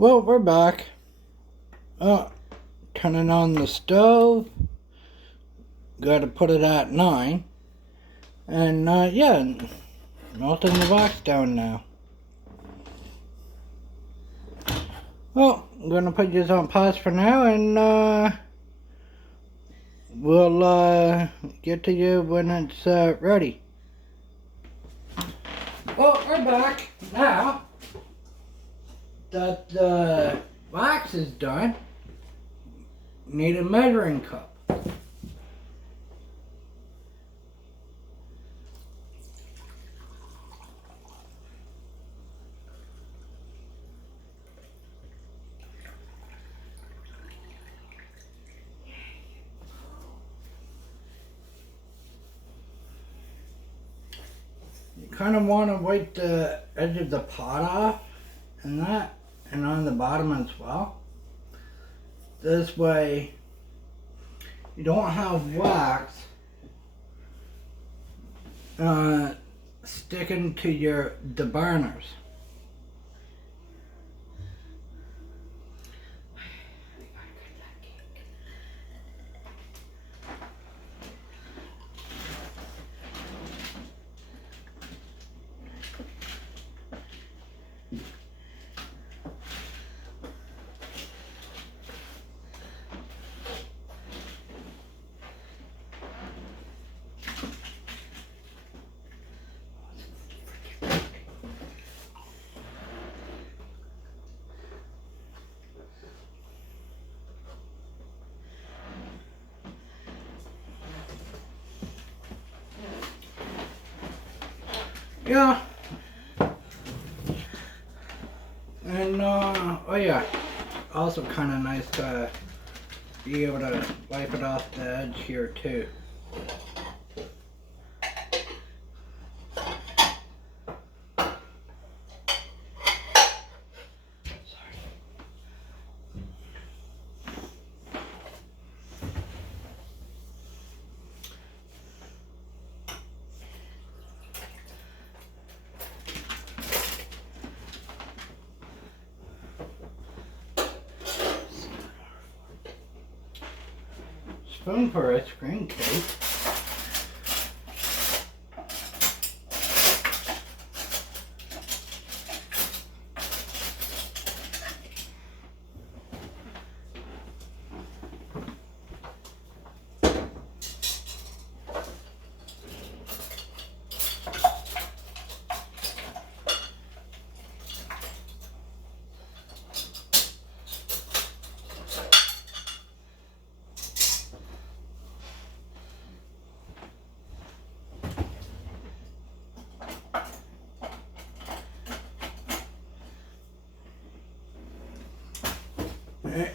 Well, we're back. Turning on the stove. Got to put it at 9. And, yeah, melting the wax down now. Well, I'm going to put this on pause for now, and, we'll, get to you when it's, ready. Well, we're back now that the wax is done. Need a measuring cup. You kind of want to wipe the edge of the pot off and that, and on the bottom as well. This way you don't have wax sticking to the burners. Yeah. And, oh yeah, also kind of nice to be able to wipe it off the edge here too. Spoon for ice cream cake.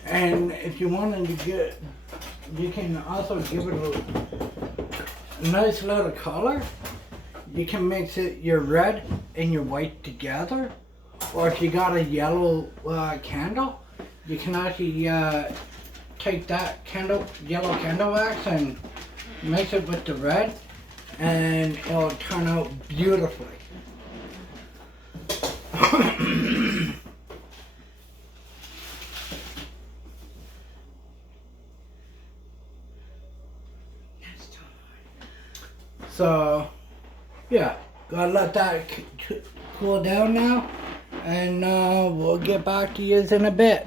And if you wanted to get, you can also give it a nice little color. You can mix it your red and your white together, or if you got a yellow candle, you can actually take that yellow candle wax and mix it with the red, and it'll turn out beautifully. So, yeah, gotta let that cool down now, and we'll get back to you in a bit.